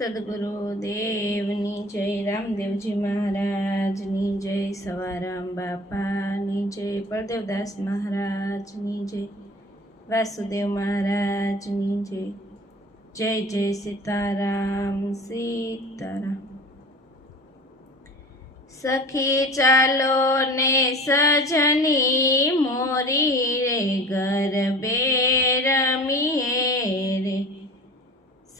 સદગુરુદેવની જય, રામદેવજી મહારાજની જય, સવારામ બાપાની જય, બળદેવદાસ મહારાજની જય, વાસુદેવ મહારાજની જય. જય જય સીતારામ સીતારામ. સખી ચાલો ને સજની મોરી રે ગરબે રમીએ રે.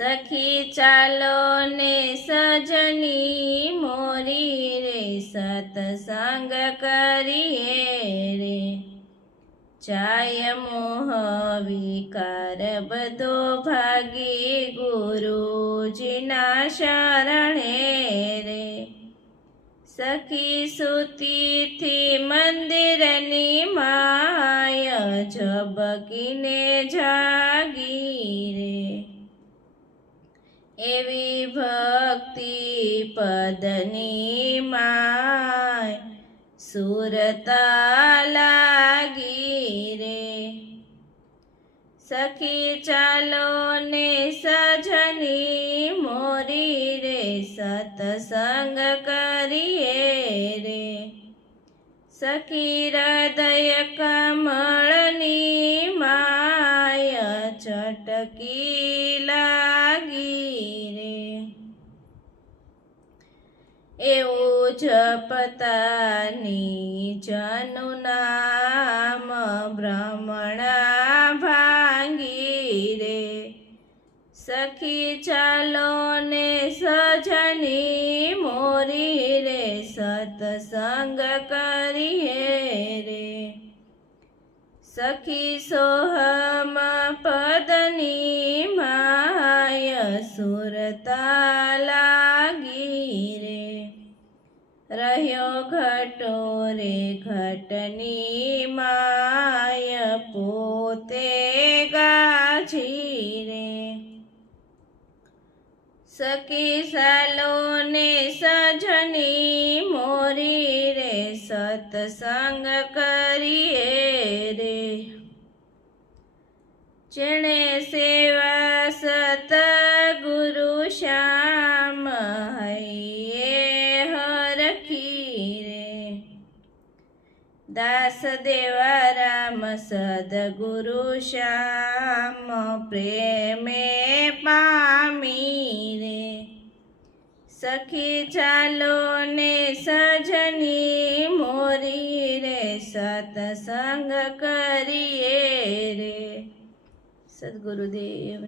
સખી ચાલો ને સજની મોરી રે સતસંગ કરીએ રે. જાય મોહ વિકાર બધો ભાગી ગુરુજીના શરણે રે. સખી સુતીથી મંદિરની માય ઝબકીને જાગી રે. એવી ભક્તિ પદની માય સુરતા લાગી રે. સખી ચાલો ને સજની મોરી રે સતસંગ કરીએ રે. સખી હૃદય કમળની માય ચટકી લાગી રે. એવું જપતાની જનું નામ બ્રહ્મણા ભાંગી રે. સખી ચાલો ને સજની મોરી રે સતસંગ કરીએ રે. સખી સોહમ પદની માય સુરતા લાગી રે. રહ્યો ઘટો રે ઘટની માય પોતે ગાજી રે. સખી ચાલો ને સજની મોરી રે સતસંગ કરીએ રે. જેણે સેવા સતગુરુ શ્યામ હૈયે હરખી રે. દાસ દેવા રામ સદગુરુ શ્યામ પ્રેમે પામી રે. સખી ચાલો ને સજની મોરી રે સતસંગ કરીએ રે. સદગુરુદેવ.